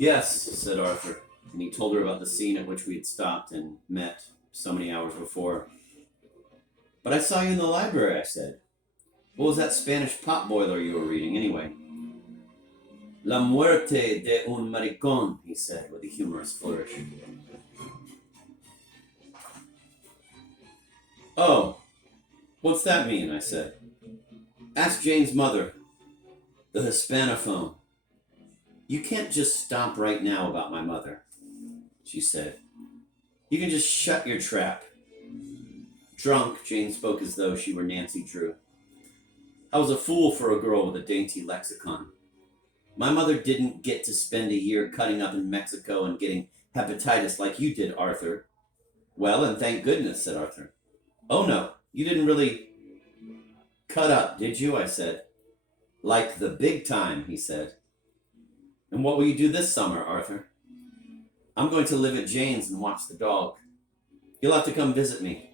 Yes, said Arthur, and he told her about the scene at which we had stopped and met so many hours before. But I saw you in the library, I said. What was that Spanish potboiler you were reading, anyway? La muerte de un maricón, he said with a humorous flourish. Oh, what's that mean? I said. Ask Jane's mother, the Hispanophone. You can't just stomp right now about my mother, she said. You can just shut your trap. Drunk, Jane spoke as though she were Nancy Drew. I was a fool for a girl with a dainty lexicon. My mother didn't get to spend a year cutting up in Mexico and getting hepatitis like you did, Arthur. Well, and thank goodness, said Arthur. Oh no, you didn't really cut up, did you? I said. Like the big time, he said. And what will you do this summer, Arthur? I'm going to live at Jane's and watch the dog. You'll have to come visit me.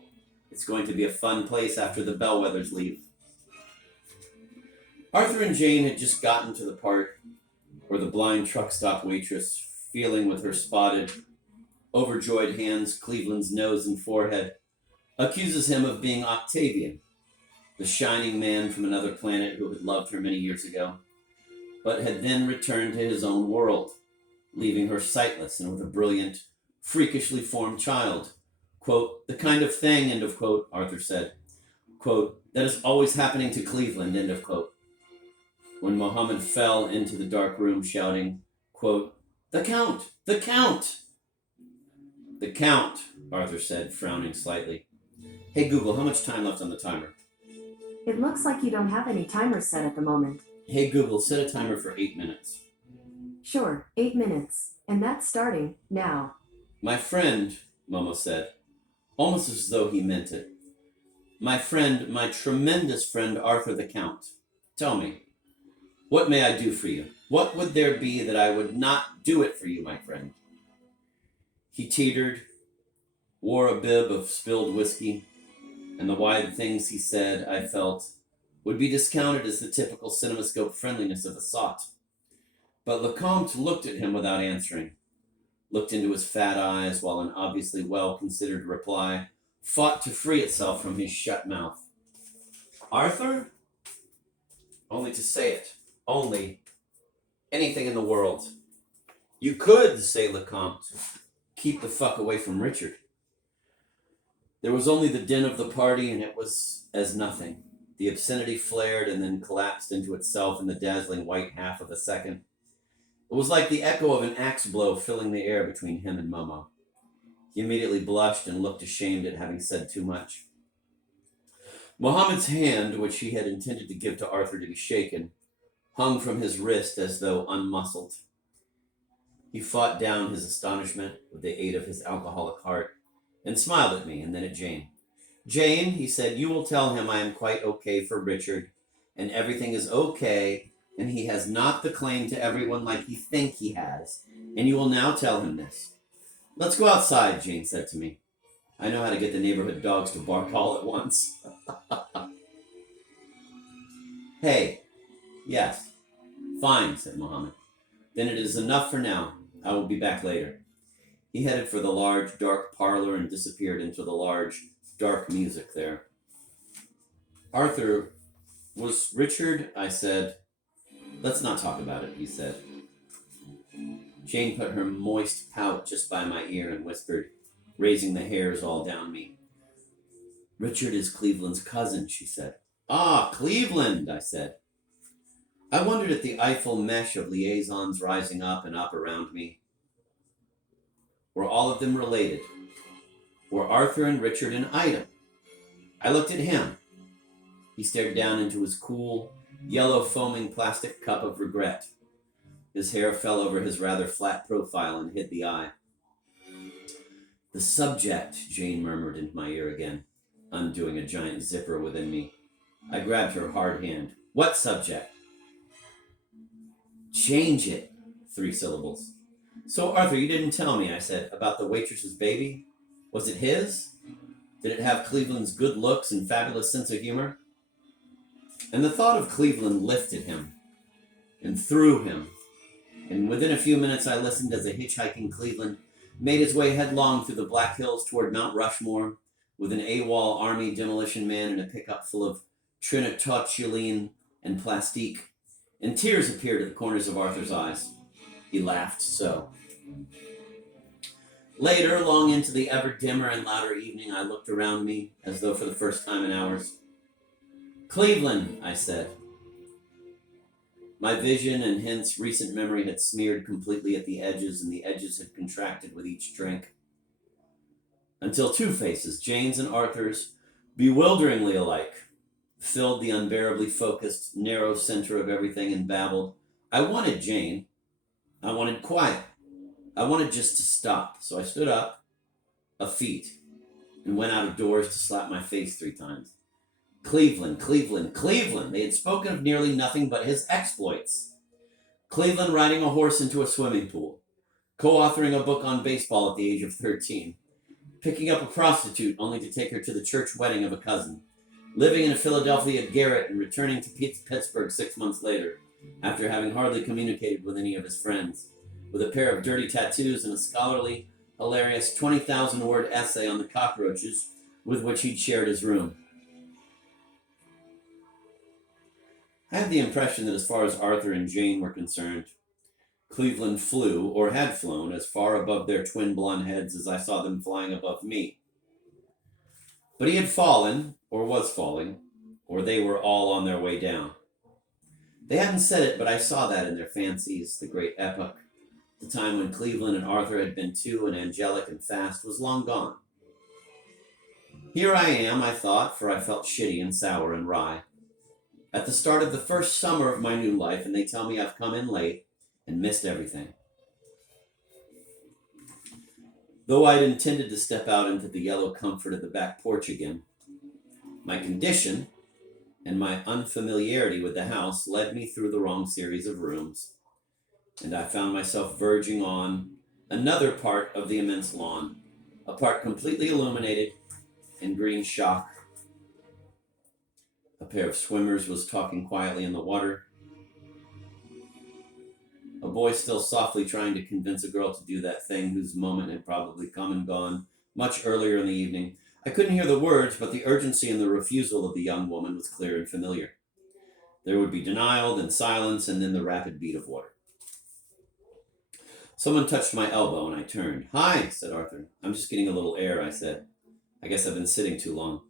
It's going to be a fun place after the Bellwethers leave. Arthur and Jane had just gotten to the part where the blind truck stop waitress, feeling with her spotted, overjoyed hands Cleveland's nose and forehead, accuses him of being Octavian, the shining man from another planet who had loved her many years ago, but had then returned to his own world, leaving her sightless and with a brilliant, freakishly formed child. Quote, the kind of thing, end of quote, Arthur said, quote, that is always happening to Cleveland, end of quote. When Mohammed fell into the dark room shouting, quote, the Count! The Count! The Count, Arthur said, frowning slightly. Hey Google, how much time left on the timer? It looks like you don't have any timers set at the moment. Hey Google, set a timer for 8 minutes. Sure, 8 minutes. And that's starting now. My friend, Momo said, almost as though he meant it. My friend, my tremendous friend Arthur the Count. Tell me, what may I do for you? What would there be that I would not do it for you, my friend? He teetered, wore a bib of spilled whiskey, and the wide things he said, I felt, would be discounted as the typical cinemascope friendliness of a sot. But Lecomte looked at him without answering, looked into his fat eyes while an obviously well-considered reply fought to free itself from his shut mouth. Arthur? Only to say it. Only. Anything in the world. You could, say Lecomte, keep the fuck away from Richard. There was only the din of the party, and it was as nothing. The obscenity flared and then collapsed into itself in the dazzling white half of a second. It was like the echo of an axe blow filling the air between him and Momo. He immediately blushed and looked ashamed at having said too much. Mohammed's hand, which he had intended to give to Arthur to be shaken, hung from his wrist as though unmuscled. He fought down his astonishment with the aid of his alcoholic heart and smiled at me and then at Jane. Jane, he said, you will tell him I am quite okay for Richard, and everything is okay, and he has not the claim to everyone like you think he has, and you will now tell him this. Let's go outside, Jane said to me. I know how to get the neighborhood dogs to bark all at once. Hey, yes. Fine, said Mohammed. Then it is enough for now. I will be back later. He headed for the large, dark parlor and disappeared into the large, dark music there. Arthur, was Richard? I said. Let's not talk about it, he said. Jane put her moist pout just by my ear and whispered, raising the hairs all down me. Richard is Cleveland's cousin, she said. Ah, Cleveland, I said. I wondered at the Eiffel mesh of liaisons rising up and up around me. Were all of them related? Were Arthur and Richard an item? I looked at him. He stared down into his cool, yellow foaming plastic cup of regret. His hair fell over his rather flat profile and hid the eye. The subject, Jane murmured into my ear again, undoing a giant zipper within me. I grabbed her hard hand. What subject? Change it. 3 syllables. So, Arthur, you didn't tell me, I said, about the waitress's baby? Was it his? Did it have Cleveland's good looks and fabulous sense of humor? And the thought of Cleveland lifted him and threw him and within a few minutes I listened as a hitchhiking Cleveland made his way headlong through the Black Hills toward Mount Rushmore with an AWOL Army demolition man in a pickup full of trinitotoluene and plastique, and tears appeared at the corners of Arthur's eyes. He laughed so. Later, long into the ever dimmer and louder evening, I looked around me as though for the first time in hours. "Cleveland," I said. My vision and hence recent memory had smeared completely at the edges, and the edges had contracted with each drink. Until two faces, Jane's and Arthur's, bewilderingly alike, filled the unbearably focused, narrow center of everything and babbled. I wanted Jane. I wanted quiet. I wanted just to stop. So I stood up, a feet, and went out of doors to slap my face 3 times. Cleveland, Cleveland, Cleveland. They had spoken of nearly nothing but his exploits. Cleveland riding a horse into a swimming pool, co-authoring a book on baseball at the age of 13, picking up a prostitute only to take her to the church wedding of a cousin, living in a Philadelphia garret and returning to Pittsburgh 6 months later, after having hardly communicated with any of his friends, with a pair of dirty tattoos and a scholarly, hilarious 20,000-word essay on the cockroaches with which he'd shared his room. I had the impression that as far as Arthur and Jane were concerned, Cleveland flew, or had flown, as far above their twin blonde heads as I saw them flying above me. But he had fallen, or was falling, or they were all on their way down. They hadn't said it, but I saw that in their fancies. The great epoch, the time when Cleveland and Arthur had been two and angelic and fast, was long gone. Here I am, I thought, for I felt shitty and sour and wry, at the start of the first summer of my new life, and they tell me I've come in late and missed everything. Though I'd intended to step out into the yellow comfort of the back porch again, my condition and my unfamiliarity with the house led me through the wrong series of rooms, and I found myself verging on another part of the immense lawn, a part completely illuminated in green shock. A pair of swimmers was talking quietly in the water. A boy still softly trying to convince a girl to do that thing whose moment had probably come and gone much earlier in the evening. I couldn't hear the words, but the urgency in the refusal of the young woman was clear and familiar. There would be denial, then silence, and then the rapid beat of water. Someone touched my elbow, and I turned. "Hi," said Arthur. "I'm just getting a little air," I said. "I guess I've been sitting too long.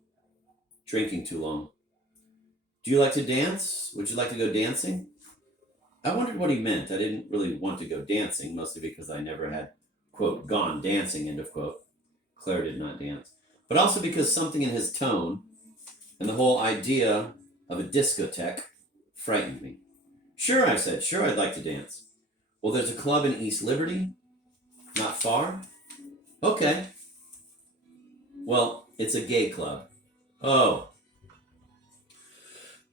Drinking too long. Do you like to dance? Would you like to go dancing?" I wondered what he meant. I didn't really want to go dancing, mostly because I never had, quote, gone dancing, end of quote. Claire did not dance. But also because something in his tone and the whole idea of a discotheque frightened me. "Sure," I said. "Sure, I'd like to dance." "Well, there's a club in East Liberty. Not far?" "Okay." "Well, it's a gay club." "Oh."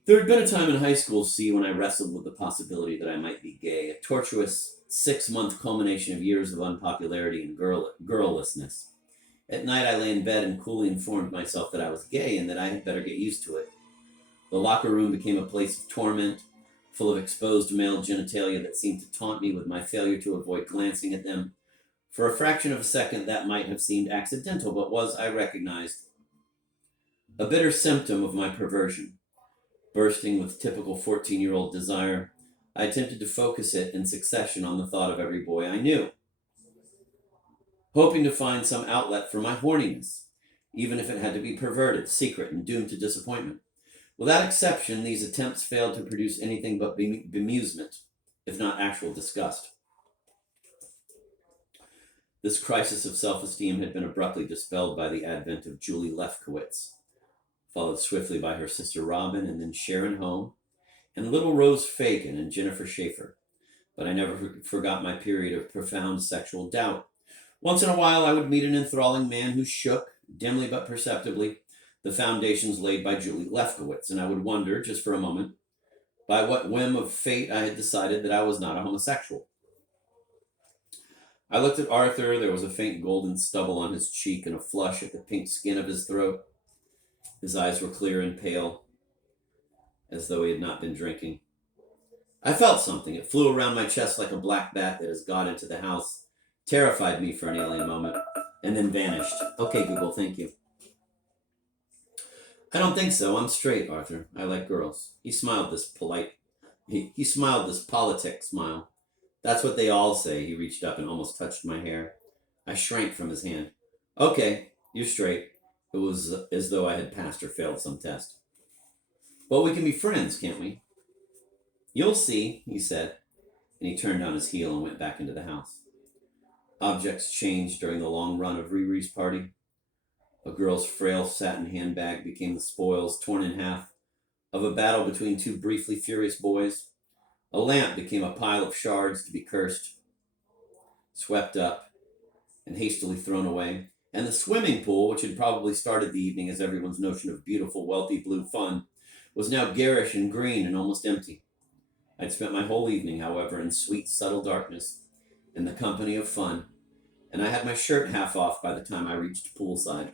There had been a time in high school, when I wrestled with the possibility that I might be gay, a tortuous 6-month culmination of years of unpopularity and girllessness. At night I lay in bed and coolly informed myself that I was gay and that I had better get used to it. The locker room became a place of torment, full of exposed male genitalia that seemed to taunt me with my failure to avoid glancing at them. For a fraction of a second that might have seemed accidental, but was, I recognized, a bitter symptom of my perversion. Bursting with typical 14-year-old desire, I attempted to focus it in succession on the thought of every boy I knew, hoping to find some outlet for my horniness, even if it had to be perverted, secret, and doomed to disappointment. Without exception, these attempts failed to produce anything but bemusement, if not actual disgust. This crisis of self-esteem had been abruptly dispelled by the advent of Julie Lefkowitz, followed swiftly by her sister Robin, and then Sharon Home, and little Rose Fagan and Jennifer Schaefer. But I never forgot my period of profound sexual doubt. Once in a while I would meet an enthralling man who shook, dimly but perceptibly, the foundations laid by Julie Lefkowitz, and I would wonder, just for a moment, by what whim of fate I had decided that I was not a homosexual. I looked at Arthur. There was a faint golden stubble on his cheek and a flush at the pink skin of his throat. His eyes were clear and pale, as though he had not been drinking. I felt something. It flew around my chest like a black bat that has got into the house, terrified me for an alien moment, and then vanished. Okay, Google, thank you. I don't think so. I'm straight, Arthur. I like girls. He smiled this he smiled this politic smile. That's what they all say. He reached up and almost touched my hair. I shrank from his hand. Okay, you're straight. It was as though I had passed or failed some test. Well, we can be friends, can't we? You'll see, he said, and he turned on his heel and went back into the house. Objects changed during the long run of Riri's party. A girl's frail satin handbag became the spoils, torn in half, of a battle between two briefly furious boys. A lamp became a pile of shards to be cursed, swept up, and hastily thrown away. And the swimming pool, which had probably started the evening as everyone's notion of beautiful, wealthy blue fun, was now garish and green and almost empty. I'd spent my whole evening, however, in sweet, subtle darkness, in the company of fun, and I had my shirt half off by the time I reached poolside.